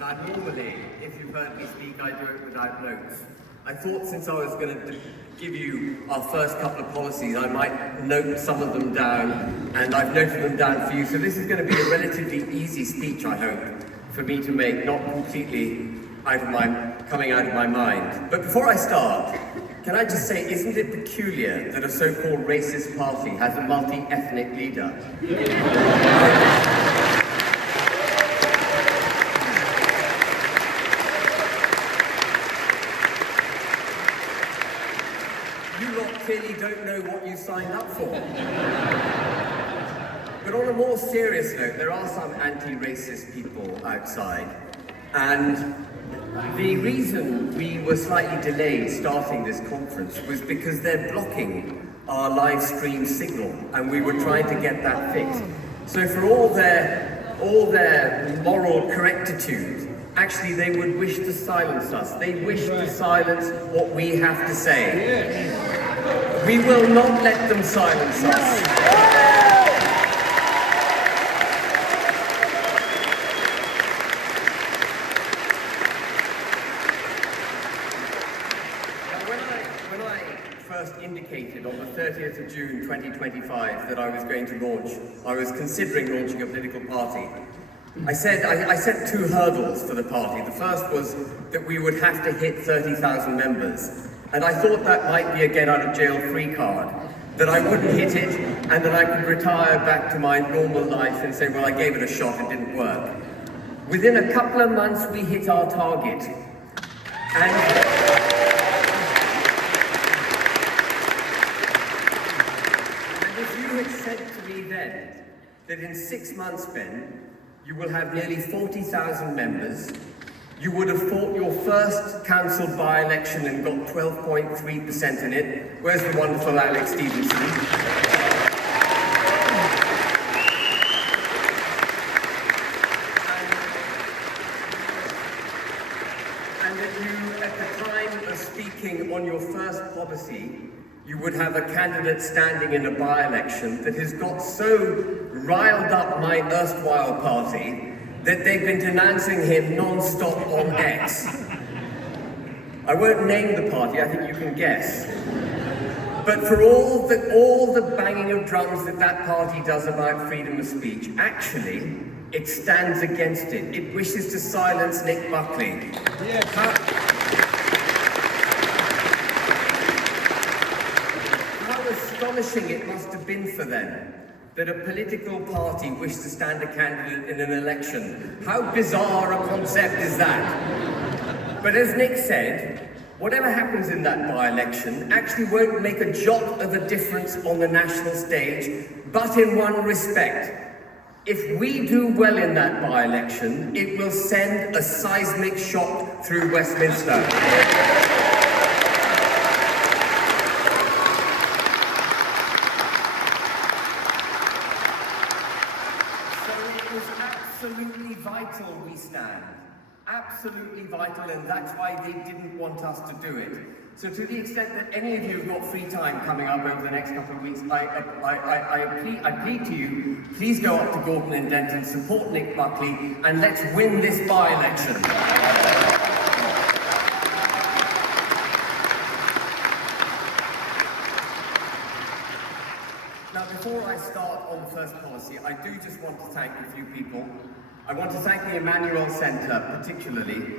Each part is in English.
Now, normally, if you've heard me speak, I do it without notes. I thought since I was going to give you our first couple of policies, I might note some of them down, and I've noted them down for you. So this is going to be a relatively easy speech, I hope, for me to make, not completely coming out of my mind. But before I start, can I just say, isn't it peculiar that a so-called racist party has a multi-ethnic leader? You lot clearly don't know what you signed up for. But on a more serious note, there are some anti-racist people outside, and the reason we were slightly delayed starting this conference was because they're blocking our live stream signal, and we were trying to get that fixed. So for all their moral correctitude, actually they would wish to silence us. They wish to silence what we have to say. We will not let them silence us. Indicated on the 30th of June 2025 that I was going to launch, I was considering launching a political party. I set two hurdles for the party. The first was that we would have to hit 30,000 members. And I thought that might be a get out of jail free card, that I wouldn't hit it and that I could retire back to my normal life and say, well, I gave it a shot, it didn't work. Within a couple of months, we hit our target. And said to me then that in 6 months, Ben, you will have nearly 40,000 members. You would have fought your first council by-election and got 12.3% in it. Where's the wonderful Alex Stevenson? And that you, at the time of speaking on your first policy, you would have a candidate standing in a by-election that has got so riled up my erstwhile party that they've been denouncing him non-stop on X. I won't name the party, I think you can guess. But for all the banging of drums that party does about freedom of speech, actually, it stands against it. It wishes to silence Nick Buckley. Yes. Astonishing it must have been for them that a political party wished to stand a candidate in an election. How bizarre a concept is that? But as Nick said, whatever happens in that by-election actually won't make a jot of a difference on the national stage, but in one respect. If we do well in that by-election, it will send a seismic shock through Westminster. Absolutely vital we stand. Absolutely vital, and that's why they didn't want us to do it. So to the extent that any of you have got free time coming up over the next couple of weeks, I plead to you, please go up to Gorton and Denton, support Nick Buckley, and let's win this by-election. Now, before I start on the first policy, I do just want to thank a few people. I want to thank the Emmanuel Centre particularly,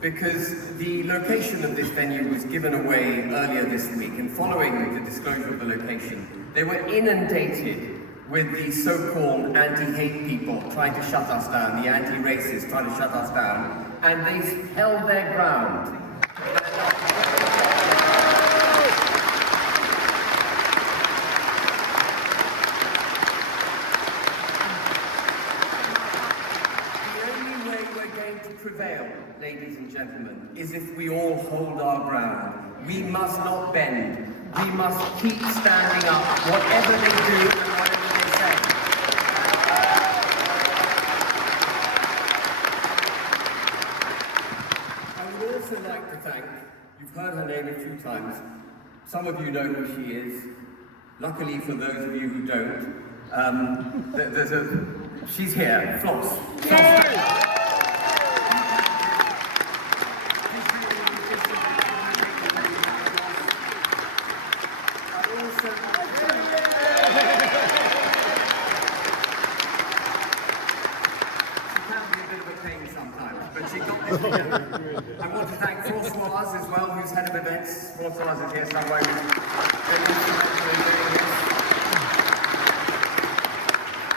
because the location of this venue was given away earlier this week, and following the disclosure of the location, they were inundated with the so-called anti-hate people trying to shut us down, the anti-racists trying to shut us down, and they held their ground. Prevail, ladies and gentlemen, is if we all hold our ground. We must not bend. We must keep standing up, whatever they do and whatever they say. I would also like to thank, you've heard her name a few times, some of you know who she is. Luckily for those of you who don't, she's here, Floss. but she got this together. I want to thank Françoise as well, who's head of events. Françoise is here somewhere.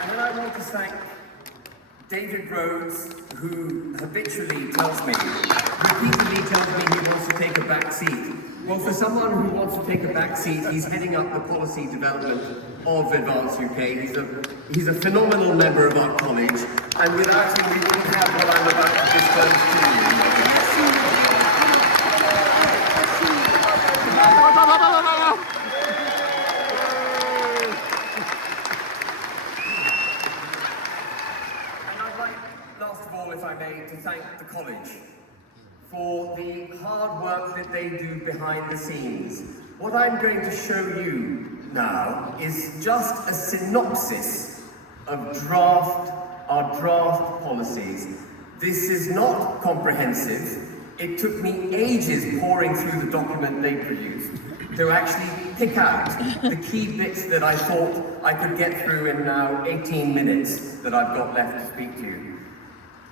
And then I want to thank David Rhodes, who repeatedly tells me he wants to take a back seat. Well, for someone who wants to take a back seat, he's heading up the policy development of Vows UK. He's a phenomenal member of our college, and without him, we wouldn't have what I'm about to disclose to you. And I'd like, last of all, if I may, to thank the college for the hard work that they do behind the scenes. What I'm going to show you now is just a synopsis of our draft policies. This is not comprehensive. It took me ages poring through the document they produced to actually pick out the key bits that I thought I could get through in now 18 minutes that I've got left to speak to you.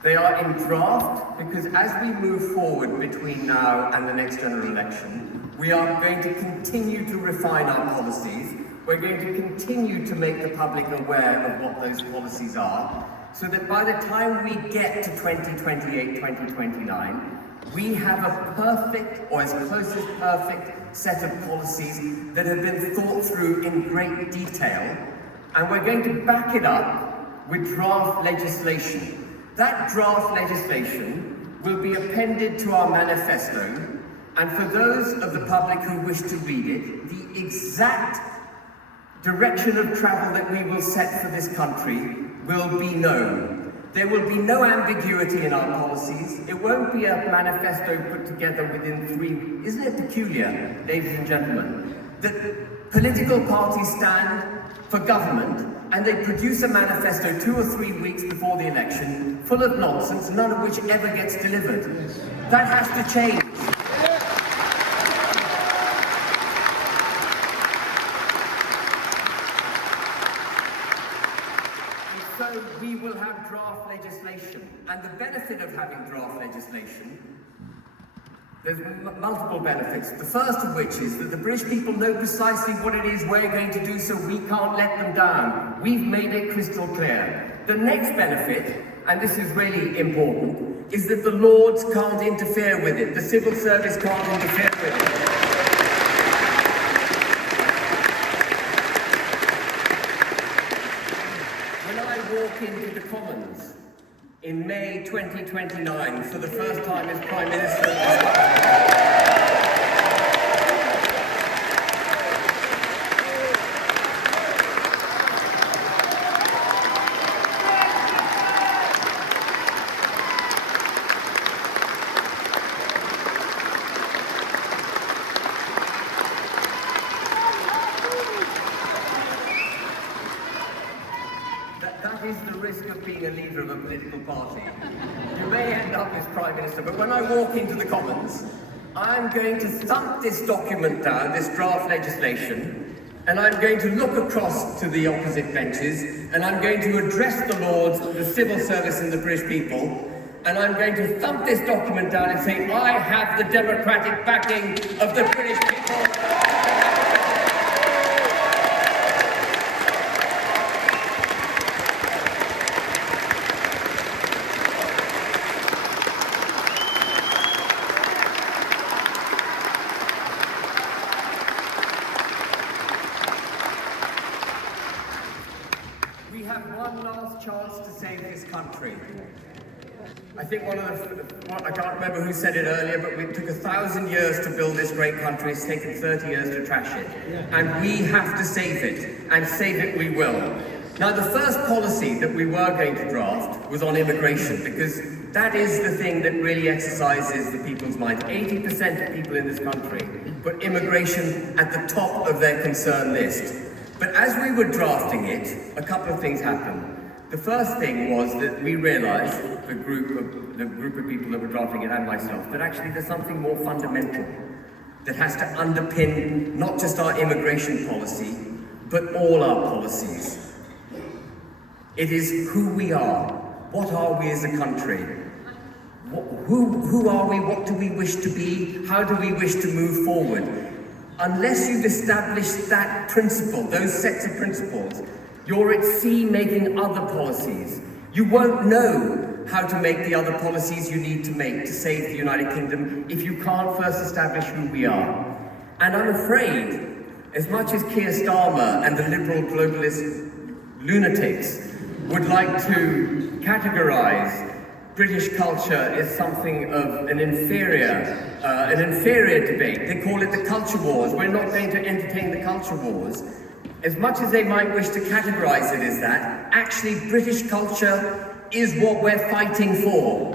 They are in draft because as we move forward between now and the next general election, we are going to continue to refine our policies. We're going to continue to make the public aware of what those policies are, so that by the time we get to 2028, 2029, we have a perfect, or as close as perfect, set of policies that have been thought through in great detail, and we're going to back it up with draft legislation. That draft legislation will be appended to our manifesto, and for those of the public who wish to read it, the exact direction of travel that we will set for this country will be known. There will be no ambiguity in our policies. It won't be a manifesto put together within 3 weeks. Isn't it peculiar, ladies and gentlemen, that political parties stand for government and they produce a manifesto 2 or 3 weeks before the election, full of nonsense, none of which ever gets delivered. That has to change. And so we will have draft legislation. And the benefit of having draft legislation, there's multiple benefits. The first of which is that the British people know precisely what it is we're going to do, so we can't let them down. We've made it crystal clear. The next benefit, and this is really important, is that the Lords can't interfere with it. The civil service can't interfere with it. When I walk into the Commons in May 2029 for the first time as Prime Minister of this country, that is the risk of being a leader of a political party. You may end up as Prime Minister, but when I walk into the Commons, I'm going to thump this document down, this draft legislation, and I'm going to look across to the opposite benches, and I'm going to address the Lords, the civil service and the British people, and I'm going to thump this document down and say, I have the democratic backing of the British people. We have one last chance to save this country. I think I can't remember who said it earlier, but it took 1,000 years to build this great country. It's taken 30 years to trash it. And we have to save it, and save it we will. Now, the first policy that we were going to draft was on immigration, because that is the thing that really exercises the people's minds. 80% of people in this country put immigration at the top of their concern list. But as we were drafting it, a couple of things happened. The first thing was that we realized, the group of people that were drafting it and myself, that actually there's something more fundamental that has to underpin not just our immigration policy, but all our policies. It is who we are. What are we as a country? who are we, what do we wish to be, how do we wish to move forward? Unless you've established that principle, those sets of principles, you're at sea making other policies. You won't know how to make the other policies you need to make to save the United Kingdom if you can't first establish who we are. And I'm afraid, as much as Keir Starmer and the liberal globalist lunatics would like to categorize British culture as something of an inferior debate. They call it the culture wars. We're not going to entertain the culture wars. As much as they might wish to categorize it as that, actually British culture is what we're fighting for.